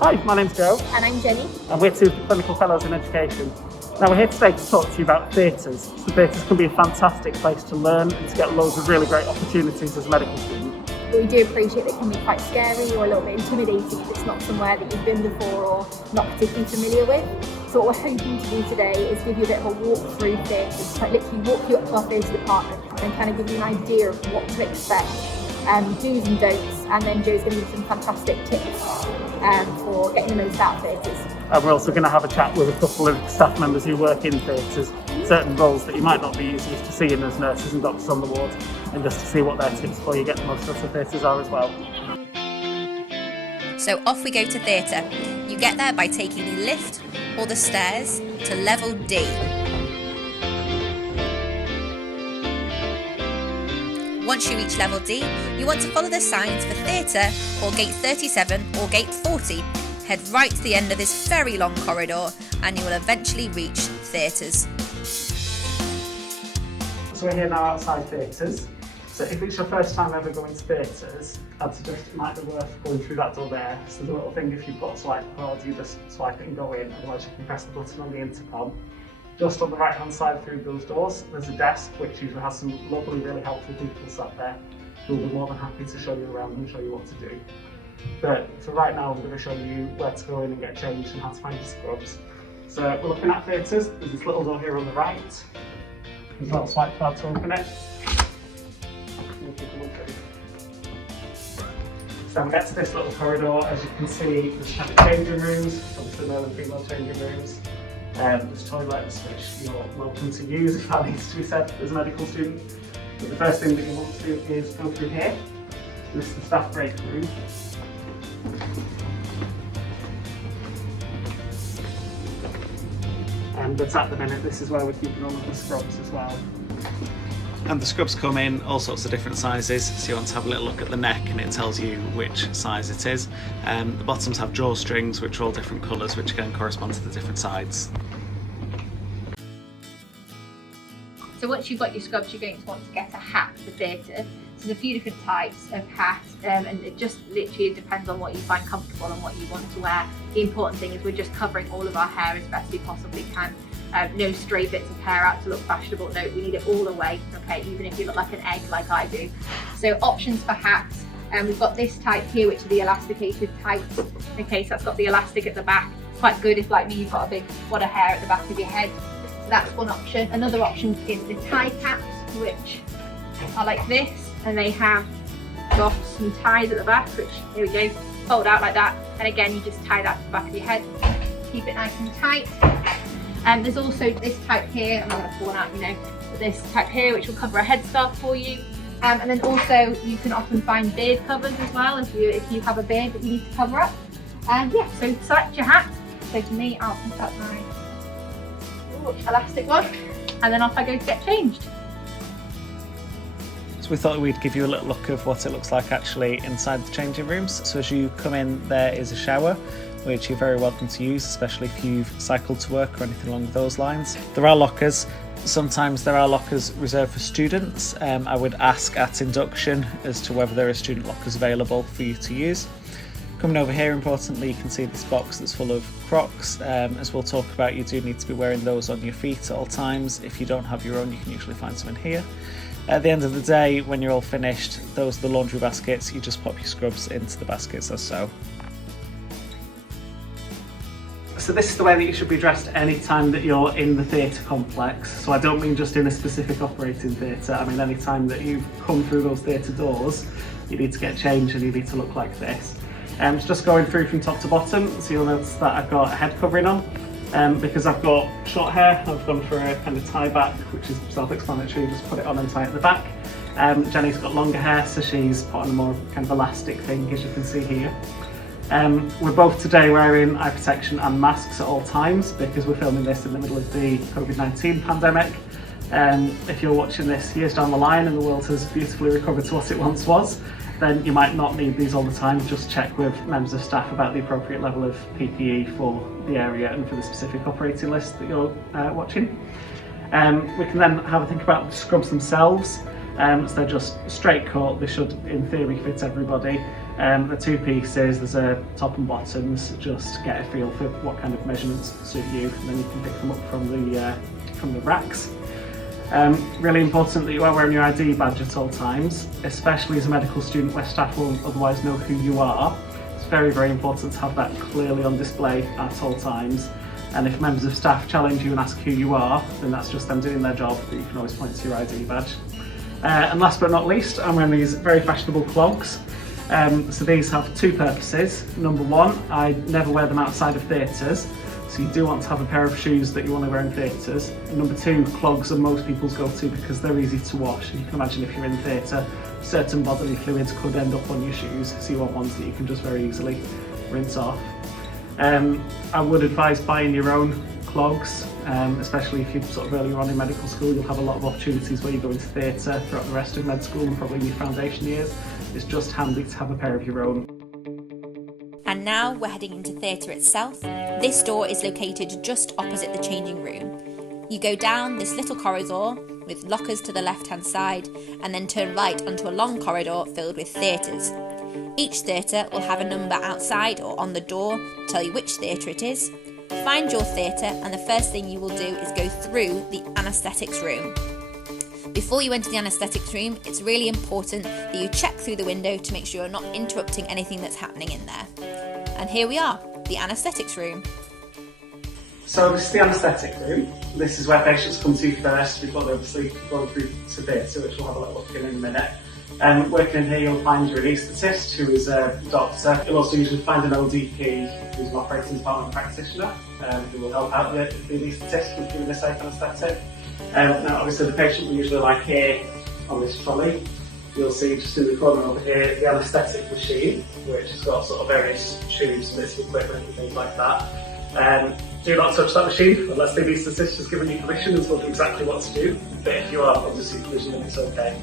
Hi, my name's Joe. And I'm Jenny. And we're two clinical fellows in education. Now we're here today to talk to you about theatres. So theatres can be a fantastic place to learn and to get loads of really great opportunities as a medical student. But we do appreciate that it can be quite scary or a little bit intimidating if it's not somewhere that you've been before or not particularly familiar with. So what we're hoping to do today is give you a bit of a walk through theatres, like literally walk you up to our theatre department and kind of give you an idea of what to expect, do's and don'ts, and then Joe's going to give you some fantastic tips for getting the most out of theatres. And we're also going to have a chat with a couple of staff members who work in theatres, certain roles that you might not be as used to seeing as nurses and doctors on the ward, and just to see what their tips for you get the most out of theatres are as well. So off we go to theatre. You get there by taking the lift or the stairs to level D. Once you reach level D, you want to follow the signs for theatre or gate 37 or gate 40. Head right to the end of this very long corridor and you will eventually reach theatres. So we're here now outside theatres. So if it's your first time ever going to theatres, I'd suggest it might be worth going through that door there. So the little thing, if you've got swipe cards, you just swipe it and go in, otherwise you can press the button on the intercom. Just on the right hand side through those doors, there's a desk which usually has some lovely, really helpful people sat there who will be more than happy to show you around and show you what to do. But for right now, I'm going to show you where to go in and get changed and how to find your scrubs. So we're looking at theatres. There's this little door here on the right. There's a little swipe card to open it. So we get to this little corridor. As you can see, there's kind of changing rooms, obviously male and female changing rooms. There's toilets which you're welcome to use if that needs to be said as a medical student. But the first thing that you want to do is go through here. This is the staff break room. But at the minute, this is where we're keeping all of the scrubs as well. And the scrubs come in all sorts of different sizes, so you want to have a little look at the neck and it tells you which size it is. The bottoms have drawstrings which are all different colours, which again correspond to the different sides. So once you've got your scrubs, you're going to want to get a hat for theatre. So there's a few different types of hats, and it just literally depends on what you find comfortable and what you want to wear. The important thing is we're just covering all of our hair as best we possibly can. No stray bits of hair out to look fashionable. No, we need it all away, okay, even if you look like an egg like I do. So options for hats, we've got this type here, which are the elasticated types. Okay, so that's got the elastic at the back. It's quite good if, like me, you've got a big wad of hair at the back of your head. So that's one option. Another option is the tie caps, which are like this, and they have got some ties at the back, which, here we go, fold out like that. And again, you just tie that to the back of your head, keep it nice and tight. There's also this type here, I'm not going to pull one out, you know, but this type here, which will cover a headscarf for you. And then also you can often find beard covers as well if you have a beard that you need to cover up. Yeah, so select your hat. So for me, I'll pick up my elastic one, and then off I go to get changed. So we thought we'd give you a little look of what it looks like actually inside the changing rooms. So as you come in, there is a shower, which you're very welcome to use, especially if you've cycled to work or anything along those lines. There are lockers. Sometimes there are lockers reserved for students. I would ask at induction as to whether there are student lockers available for you to use. Coming over here, importantly, you can see this box that's full of Crocs. As we'll talk about, you do need to be wearing those on your feet at all times. If you don't have your own, you can usually find some in here. At the end of the day, when you're all finished, those are the laundry baskets. You just pop your scrubs into the baskets as so. So this is the way that you should be dressed any time that you're in the theatre complex. So I don't mean just in a specific operating theatre, I mean any time that you've come through those theatre doors, you need to get changed and you need to look like this. It's just going through from top to bottom, so you'll notice that I've got a head covering on. Because I've got short hair, I've gone for a kind of tie back, which is self-explanatory, you just put it on and tie at the back. Jenny's got longer hair, so she's put on a more kind of elastic thing, as you can see here. We're both today wearing eye protection and masks at all times because we're filming this in the middle of the COVID-19 pandemic. If you're watching this years down the line and the world has beautifully recovered to what it once was, then you might not need these all the time. Just check with members of staff about the appropriate level of PPE for the area and for the specific operating list that you're watching. We can then have a think about the scrubs themselves. So they're just straight cut, they should in theory fit everybody. The two pieces, there's a top and bottoms, just get a feel for what kind of measurements suit you, and then you can pick them up from the racks. Really important that you are wearing your ID badge at all times, especially as a medical student where staff will otherwise know who you are. It's very, very important to have that clearly on display at all times. And if members of staff challenge you and ask who you are, then that's just them doing their job, but you can always point to your ID badge. And last but not least, I'm wearing these very fashionable clogs. So these have two purposes. Number one, I never wear them outside of theatres, so you do want to have a pair of shoes that you want to wear in theatres. Number two, clogs are most people's go-to because they're easy to wash. You can imagine if you're in theatre, certain bodily fluids could end up on your shoes, so you want ones that you can just very easily rinse off. I would advise buying your own clogs, especially if you're sort of earlier on in medical school. You'll have a lot of opportunities where you go into theatre throughout the rest of med school and probably in your foundation years. It's just handy to have a pair of your own. And now we're heading into theatre itself. This door is located just opposite the changing room. You go down this little corridor with lockers to the left-hand side and then turn right onto a long corridor filled with theatres. Each theatre will have a number outside or on the door to tell you which theatre it is. Find your theatre and the first thing you will do is go through the anaesthetics room. Before you enter the anaesthetics room, it's really important that you check through the window to make sure you're not interrupting anything that's happening in there. And here we are, the anaesthetics room. So this is the anaesthetic room. This is where patients come to first before they obviously go through to theatre, which we'll have a little look in a minute. Working in here you'll find your anaesthetist, who is a doctor. You'll also usually find an ODP, who's an operating department practitioner, who will help out the anaesthetist with giving a safe anaesthetic. Now obviously the patient will usually lie here on this trolley. You'll see just in the corner over here the anaesthetic machine, which has got sort of various tubes and bits of equipment and things like that. Do not touch that machine unless the anaesthetist has given you permission and told you exactly what to do, but if you are under supervision then it's okay.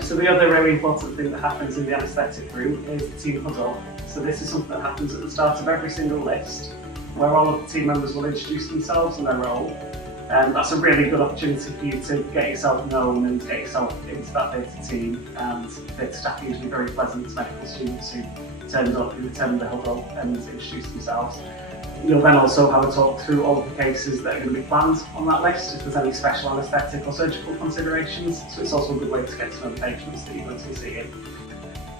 So the other really important thing that happens in the anaesthetic room is the team huddle. So this is something that happens at the start of every single list, where all of the team members will introduce themselves and their role. And that's a really good opportunity for you to get yourself known and get yourself into that theatre team. And theatre staff are usually very pleasant to medical students who turn up, who attend the huddle and introduce themselves. You'll then also have a talk through all of the cases that are going to be planned on that list, if there's any special anaesthetic or surgical considerations. So it's also a good way to get to know the patients that you're going to be seeing.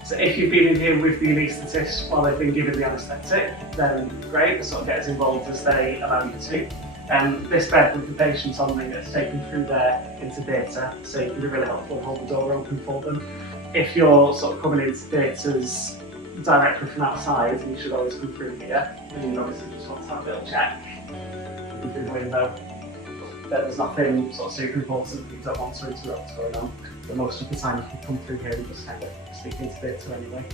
So if you've been in here with the anaesthetist while they've been given the anaesthetic, then great, sort of get as involved as they allow you to. This bed with the patients on it gets taken through there into theatre, so you can be really helpful and hold the door open for them. If you're sort of coming into theatres directly from outside, you should always come through here, and you obviously just want to have a little check through the window that there's nothing sort of super important that you don't want to interrupt what's going on, but most of the time you can come through here and just kind of speak into theatre anyway.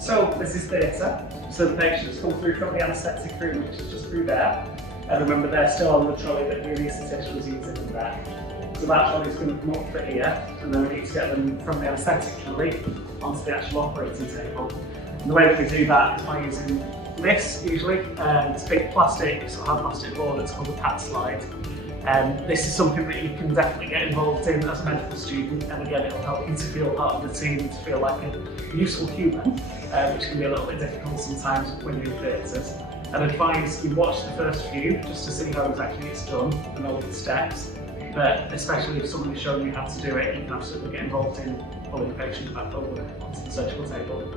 So this is theatre. So the patients come through from the anaesthetic room, which is just through there. And remember, they're still on the trolley that the anaesthetist was using in there. So that trolley is going to come up for here, and then we need to get them from the anaesthetic trolley onto the actual operating table. And the way that we do that is by using this, usually. It's a big plastic, sort of plastic board that's called a PACU slide. This is something that you can definitely get involved in as a medical student, and again it'll help you to feel part of the team and to feel like a useful human, which can be a little bit difficult sometimes when you're in theatres. I'd advise you watch the first few just to see how exactly it's done and all of the steps, but especially if someone is showing you how to do it, you can absolutely get involved in pulling the patient back over onto the surgical table.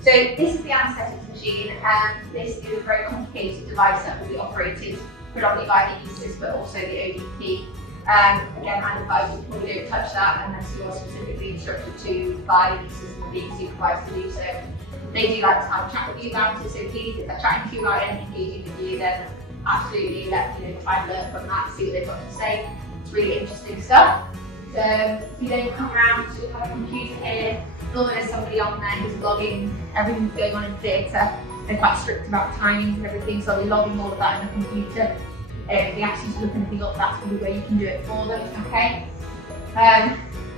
So this is the anaesthetics machine, and this is a very complicated device that will be operated predominantly by the anaesthetist, but also the ODP. Again, I'd advise you probably don't touch that unless you are specifically instructed to by the anaesthetist and being supervised to do so. They do like to have a chat with you about it, so please, if they're chatting to you about it and engaging with you, then absolutely try and learn from that, see what they've got to say. It's really interesting stuff. So you then come around to have a computer here. Normally there's somebody on there who's logging everything that's going on in theatre. They're quite strict about timings and everything, so they're logging all of that in the computer. if they ask you to look anything up, that's probably where you can do it for them, okay?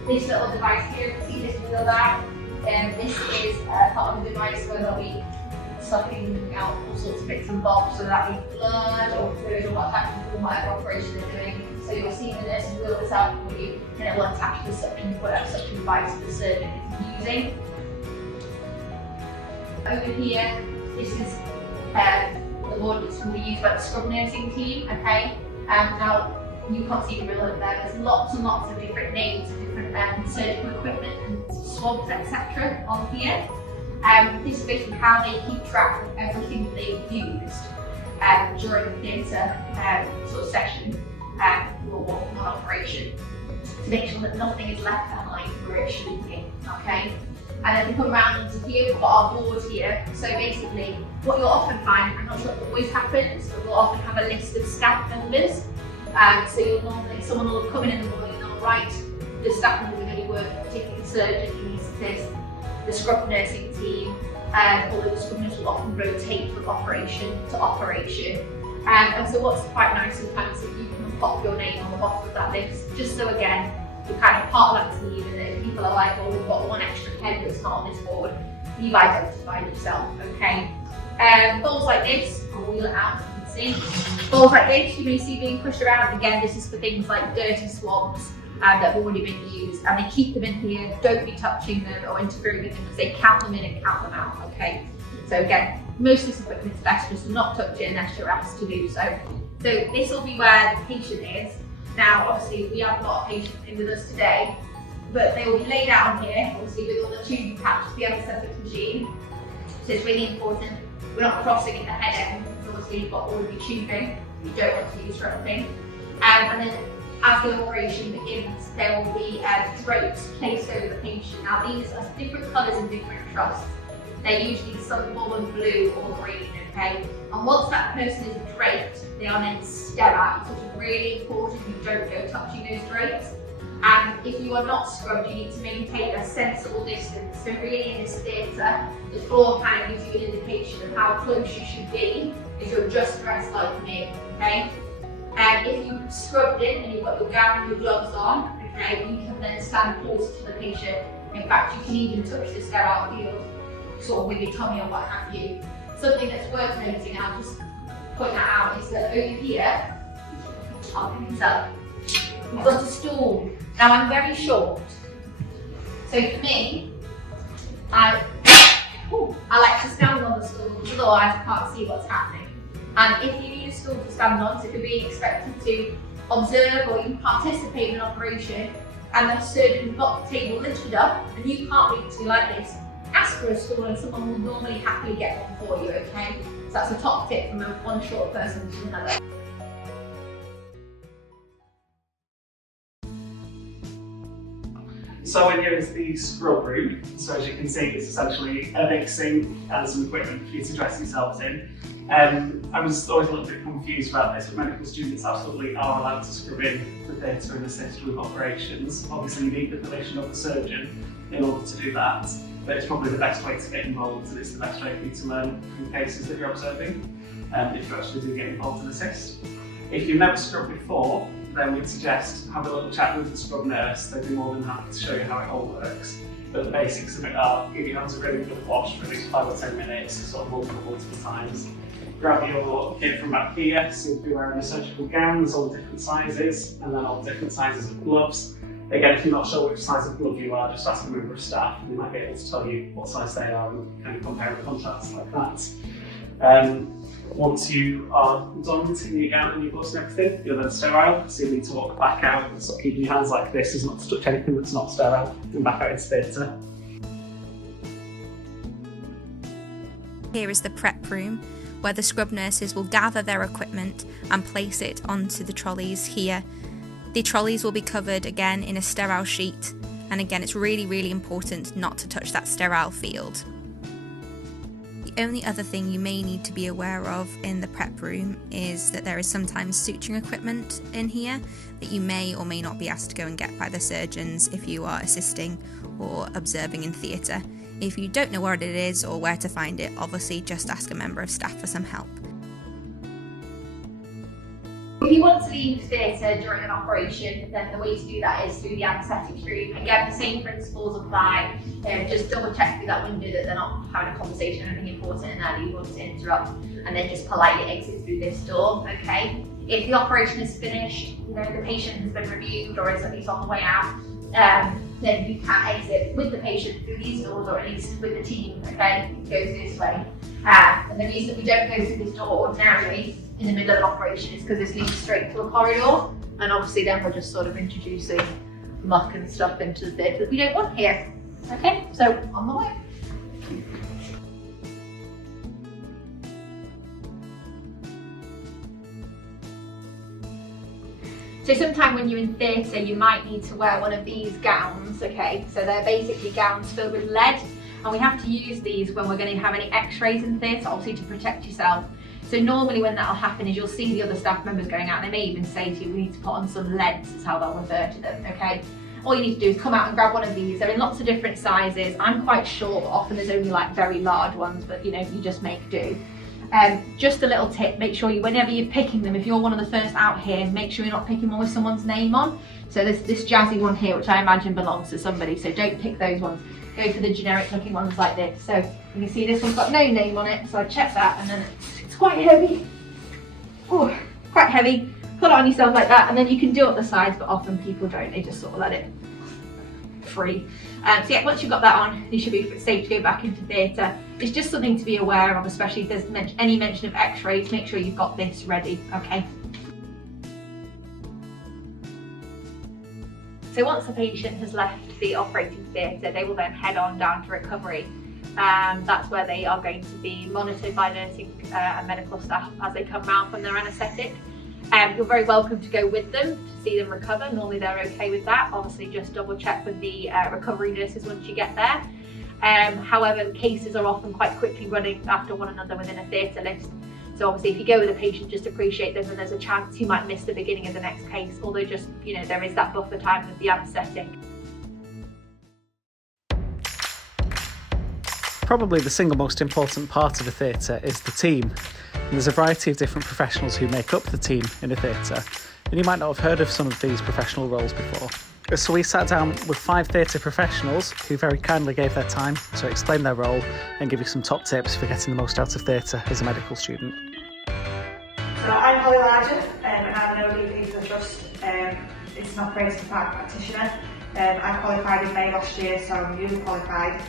This little device here, see this wheel down? This is part of the device where they'll be sucking out all sorts of bits and bobs, so that be blood or fluid or whatever operation they're doing. So you'll see the nurse wheel this out for you, and it will attach the suction device the surgeon is using. Over here, this is the board that's going to be used by the scrub nursing team, okay? Now, you can't see the middle of there, there's lots and lots of different names of different surgical equipment and swabs, etc. on here. This is basically how they keep track of everything that they've used during the theatre sort of session or one operation, to make sure that nothing is left behind where it shouldn't be, okay? And then we come around into here, we've got our board here. So basically, what you'll often find, I'm not sure if it always happens, but we'll often have a list of staff members. So you'll normally, someone will come in the morning and they'll write the staff members are going to be working, particularly the surgeon, the anaesthetist, the scrub nursing team, although the scrub nurse will often rotate from operation to operation. And so what's quite nice sometimes is you can pop your name on the bottom of that list, just so again, you're kind of part of that team, and if people are like, well, we've got one extra head that's not on this board, you've identified yourself, okay? Balls like this, I'll wheel it out so you can see. Balls like this, you may see being pushed around. Again, this is for things like dirty swabs that have already been used, and they keep them in here, don't be touching them or interfering with them, because they count them in and count them out, okay? So again, most of this equipment is best just to not touch it unless you're asked to do so. So this will be where the patient is. Now, obviously, we have got a patient in with us today, but they will be laid out on here, obviously, with all the tubing patch to the anaesthetic machine. So it's really important we're not crossing in the head end, because obviously you've got all of your tubing you don't want to use for anything. And then as the operation begins, there will be drapes placed over the patient. Now, these are different colours and different trusts. They're usually some form of blue or green, okay? And once that person is draped, they are then sterile. So it's really important you don't go touching those drapes. And if you are not scrubbed, you need to maintain a sensible distance. So really in this theatre, the floor kind of gives you an indication of how close you should be if you're just dressed like me, okay? And if you've scrubbed in and you've got your gown and your gloves on, okay, you can then stand closer to the patient. In fact, you can even touch the sterile field, sort of with your tummy or what have you. Something that's worth noting, and I'll just point that out, is that over here, I'll pick this up, we've got a stool. Now I'm very short, so for me, I like to stand on the stool, because otherwise I can't see what's happening. And if you need a stool to stand on, so if you're being expected to observe or even participate in an operation, and the surgeon's got the table lifted up, and you can't reach to like this, ask for a stool and someone will normally happily get one for you, okay? So that's a top tip from one short person to another. So in here is the scrub room. So as you can see, it's essentially a big sink and some equipment for you to dress yourselves in. I was always a little bit confused about this, but medical students absolutely are allowed to scrub in the theatre and assist with operations. Obviously you need the permission of the surgeon in order to do that, but it's probably the best way to get involved, and it's the best way for you to learn from cases that you're observing, if you actually do get involved and assist. If you've never scrubbed before, then we'd suggest have a little chat with the scrub nurse. They'd be more than happy to show you how it all works. But the basics of it are, give your hands a really good wash for at least 5 or 10 minutes, sort of multiple times. Grab your kit from back here, so you'll be wearing the surgical gowns, all different sizes, and then all different sizes of gloves. Again, if you're not sure which size of glove you are, just ask a member of staff and they might be able to tell you what size they are and kind of compare and contrast like that. Once you are done taking your gown and your gloves and everything, you're then sterile, so you need to walk back out and sort of keep your hands like this, is not to touch anything that's not sterile, and back out into theatre. Here is the prep room, where the scrub nurses will gather their equipment and place it onto the trolleys here. The trolleys will be covered again in a sterile sheet, and again it's really important not to touch that sterile field. The only other thing you may need to be aware of in the prep room is that there is sometimes suturing equipment in here that you may or may not be asked to go and get by the surgeons if you are assisting or observing in theatre. If you don't know what it is or where to find it, obviously just ask a member of staff for some help. you want to leave theatre during an operation, then the way to do that is through the anaesthetic room. Again, the same principles apply. Just double check through that window that they're not having a conversation or anything important in there that you want to interrupt, and then just politely exit through this door, okay? If the operation is finished, you know, the patient has been reviewed or is at least on the way out, then you can exit with the patient through these doors, or at least with the team, okay? It goes this way. And the reason we don't go through this door ordinarily in the middle of an operation is because this leads straight to a corridor, and obviously then we're just sort of introducing muck and stuff into the theatre that we don't want here. Okay, so on the way. So sometime when you're in theatre, you might need to wear one of these gowns, okay? So they're basically gowns filled with lead, and we have to use these when we're going to have any x-rays in theatre, obviously to protect yourself. So normally when that'll happen is you'll see the other staff members going out, and they may even say to you, we need to put on some leads, is how they'll refer to them, okay? All you need to do is come out and grab one of these. They're in lots of different sizes. I'm quite short, but often there's only like very large ones, but you know, you just make do. Just a little tip, make sure whenever you're picking them, if you're one of the first out here, make sure you're not picking one with someone's name on. So this jazzy one here, which I imagine belongs to somebody, so don't pick those ones. Go for the generic looking ones like this. So you can see this one's got no name on it, so I check that, and then it's quite heavy. Oh, quite heavy. Put it on yourself like that, and then you can do it at the sides, but often people don't, they just sort of let it free. So yeah, once you've got that on, you should be safe to go back into theatre. It's just something to be aware of, especially if there's any mention of x-rays. Make sure you've got this ready, okay? So once the patient has left the operating theatre, they will then head on down to recovery. That's where they are going to be monitored by nursing and medical staff as they come round from their anaesthetic. You're very welcome to go with them to see them recover. Normally they're okay with that. Obviously just double check with the recovery nurses once you get there. However, cases are often quite quickly running after one another within a theatre list. So obviously if you go with a patient, just appreciate them, and there's a chance you might miss the beginning of the next case, although just, you know, there is that buffer time with the anaesthetic. Probably the single most important part of a theatre is the team. And there's a variety of different professionals who make up the team in a theatre, and you might not have heard of some of these professional roles before. So we sat down with 5 theatre professionals who very kindly gave their time to explain their role and give you some top tips for getting the most out of theatre as a medical student. So I'm Holly Larger, and I'm an ODP for the Trust. It's an operating department practitioner. I qualified in May last year, so I'm newly qualified.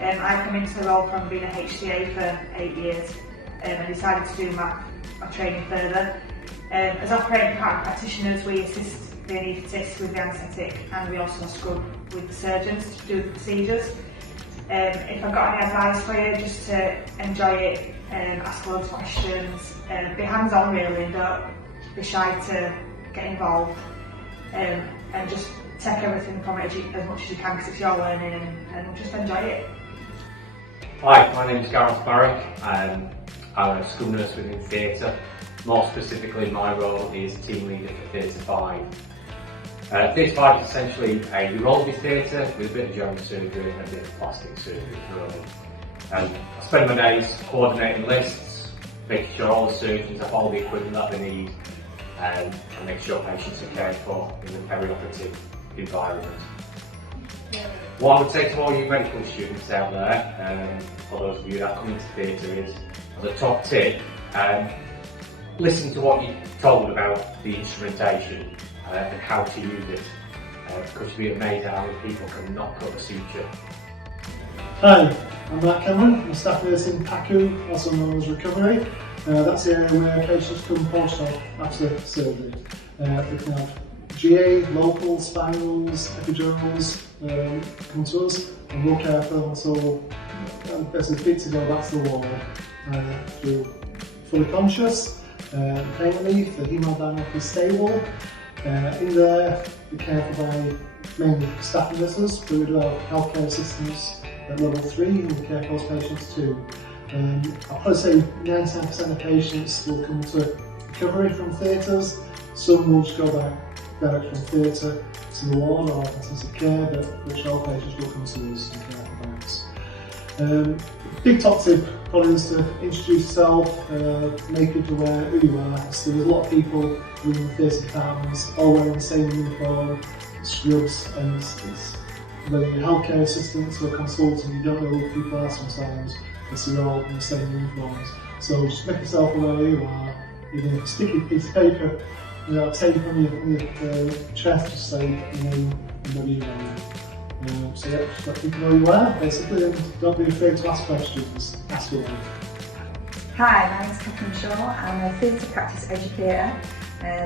I've come into the role from being a HCA for 8 years and decided to do my training further. As operating department practitioners, we assist the anaesthetist with the anaesthetic, and we also scrub with the surgeons to do the procedures. If I've got any advice for you, just to enjoy it, ask loads of questions, be hands-on really, don't be shy to get involved, and just take everything from it as much as you can, because it's your learning, and just enjoy it. Hi, my name is Gareth. I'm a school nurse within theatre. More specifically, my role is team leader for Theatre 5. Theatre 5 is essentially a urology theatre with a bit of general surgery and a bit of plastic surgery thrown in. I spend my days coordinating lists, making sure all the surgeons have all the equipment that they need, and make sure patients are cared for in the perioperative environment. What I would say to all you medical students out there, for those of you that come into theatre, is, as a top tip, listen to what you're told about the instrumentation and how to use it, because you'll be amazed how many people can knock up a suture. Hi, I'm Matt Cameron. I'm a staff nurse in PACU, also known as recovery. That's the area where patients come post-op after surgery. They can have GA, local, spinals, epidurals come to us, and we'll care for them until basically feet to go back to the wall through fully conscious, pain relief, the hemodynamic is stable. In there, we care for by mainly staff nurses, but we do have healthcare assistants at level 3, and we care for those patients too. I'll probably say 99% of patients will come to recovery from theatres. Some will just go back direct from theatre to the ward or intensive care, but which all patients will come to us and care for that. Big top tip probably is to introduce yourself, make people aware who you are. So there's a lot of people within the theatre departments all wearing the same uniform, scrubs, and it's whether you're a healthcare assistant or a consultant, you don't know who people are sometimes, because you're all in the same uniforms. So just make yourself aware who you are, even a sticky piece of paper, tape on your chest, just say your name and what you are. So yeah, just let people know who you are, basically, and don't be afraid to ask questions, ask away. Hi, my name is Cathy. I'm a theatre practice educator.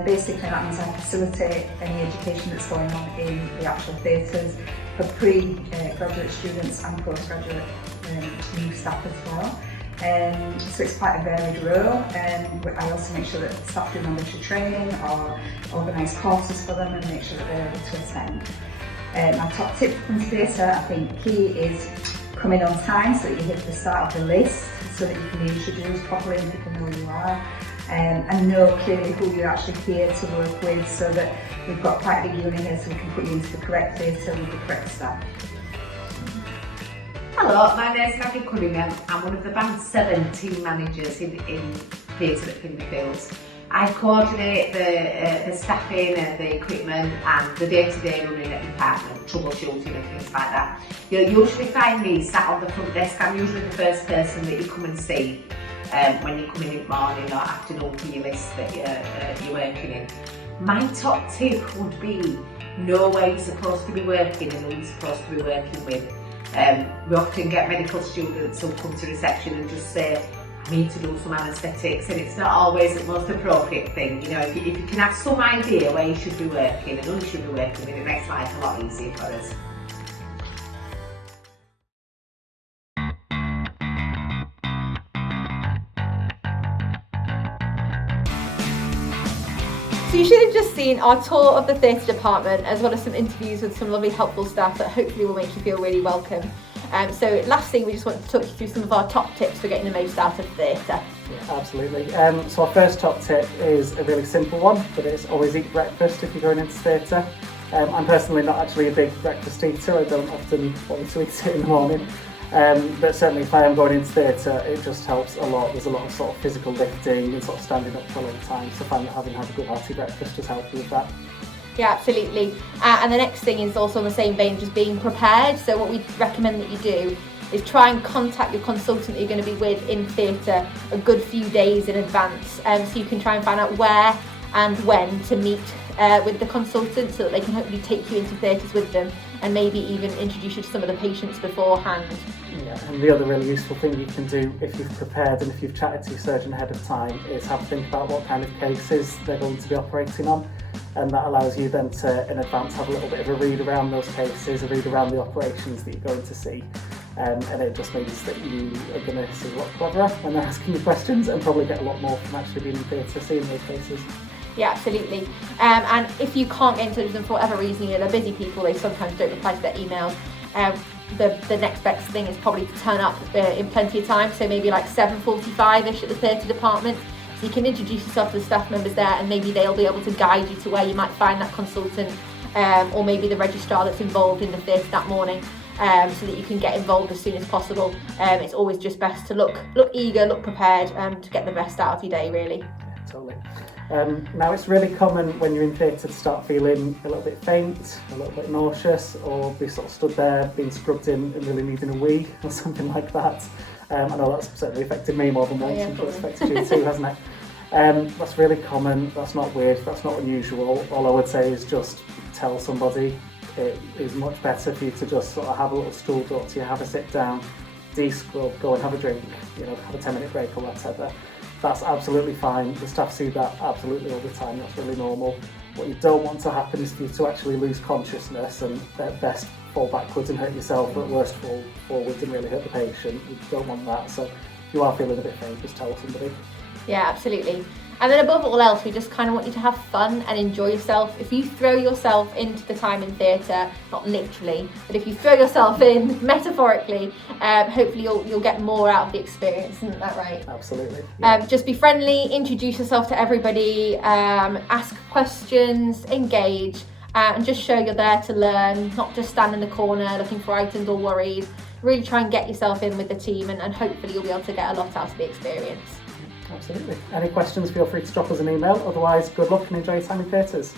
Basically that means I facilitate any education that's going on in the actual theatres for pre-graduate students and postgraduate new staff as well. So it's quite a varied role, but I also make sure that staff do mandatory training or organise courses for them and make sure that they're able to attend. My top tip from theatre, I think key is coming on time so that you hit the start of the list so that you can be introduced properly and people know who you are. And know clearly who you're actually here to work with, so that we've got quite a big unit here so we can put you into the correct theatre with the correct staff. Hello, my name is Maggie. I'm one of the Band 7 team managers in theatre at Pinderfields. I coordinate the staffing and the equipment and the day-to-day running at the department, troubleshooting and things like that. You'll usually find me sat on the front desk. I'm usually the first person that you come and see when you come in the morning or afternoon for your list that you're working in. My top tip would be know where you're supposed to be working and who you're supposed to be working with. We often get medical students who come to reception and just say, I need to do some anaesthetics, and it's not always the most appropriate thing. You know, if you can have some idea where you should be working and who you should be working with, it makes life a lot easier for us. So you should have just seen our tour of the theatre department, as well as some interviews with some lovely helpful staff that hopefully will make you feel really welcome. So last thing, we just wanted to talk you through some of our top tips for getting the most out of theatre. Yeah, absolutely. So our first top tip is a really simple one, but it's always eat breakfast if you're going into theatre. I'm personally not actually a big breakfast eater. I don't often want to eat it in the morning. But certainly if I am going into theatre, it just helps a lot. There's a lot of sort of physical lifting and sort of standing up for a long time, so I find that having had a good hearty breakfast does help with that. Yeah, absolutely. And the next thing is also on the same vein, just being prepared. So what we recommend that you do is try and contact your consultant that you're going to be with in theatre a good few days in advance, so you can try and find out where and when to meet with the consultant, so that they can hopefully take you into theatres with them and maybe even introduce you to some of the patients beforehand. Yeah, and the other really useful thing you can do if you've prepared and if you've chatted to your surgeon ahead of time is have a think about what kind of cases they're going to be operating on, and that allows you then to in advance have a little bit of a read around those cases, a read around the operations that you're going to see, and it just means that you are going to see a lot cleverer when they're asking you questions and probably get a lot more from actually being in theatre seeing those cases. Yeah, absolutely. And if you can't get in touch with them for whatever reason, you know, they're busy people, they sometimes don't reply to their emails. The next best thing is probably to turn up in plenty of time, so maybe like 7:45ish at the theatre department, so you can introduce yourself to the staff members there, and maybe they'll be able to guide you to where you might find that consultant, or maybe the registrar that's involved in the theatre that morning, so that you can get involved as soon as possible. It's always just best to look eager, look prepared, to get the best out of your day, really. Yeah, totally. Now it's really common when you're in theatre to start feeling a little bit faint, a little bit nauseous, or be sort of stood there being scrubbed in and really needing a wee or something like that. I know that's certainly affected me more than once, I'm sure it's affected you too, hasn't it? That's really common, that's not weird, that's not unusual. All I would say is just tell somebody. It is much better for you to just sort of have a little stool brought to you, have a sit down, de-scrub, go and have a drink, you know, have a 10-minute break or whatever. That's absolutely fine. The staff see that absolutely all the time. That's really normal. What you don't want to happen is for you to actually lose consciousness and at best fall backwards and hurt yourself, but at worst fall forwards and really hurt the patient. You don't want that. So if you are feeling a bit faint, just tell somebody. Yeah, absolutely. And then above all else, we just kind of want you to have fun and enjoy yourself. If you throw yourself into the time in theatre, not literally, but if you throw yourself in metaphorically, hopefully you'll get more out of the experience, isn't that right? Absolutely. Yeah. Just be friendly, introduce yourself to everybody, ask questions, engage, and just show you're there to learn, not just stand in the corner looking frightened or worried. really try and get yourself in with the team, and hopefully you'll be able to get a lot out of the experience. Absolutely. Any questions, feel free to drop us an email. Otherwise, good luck and enjoy your time in theatres.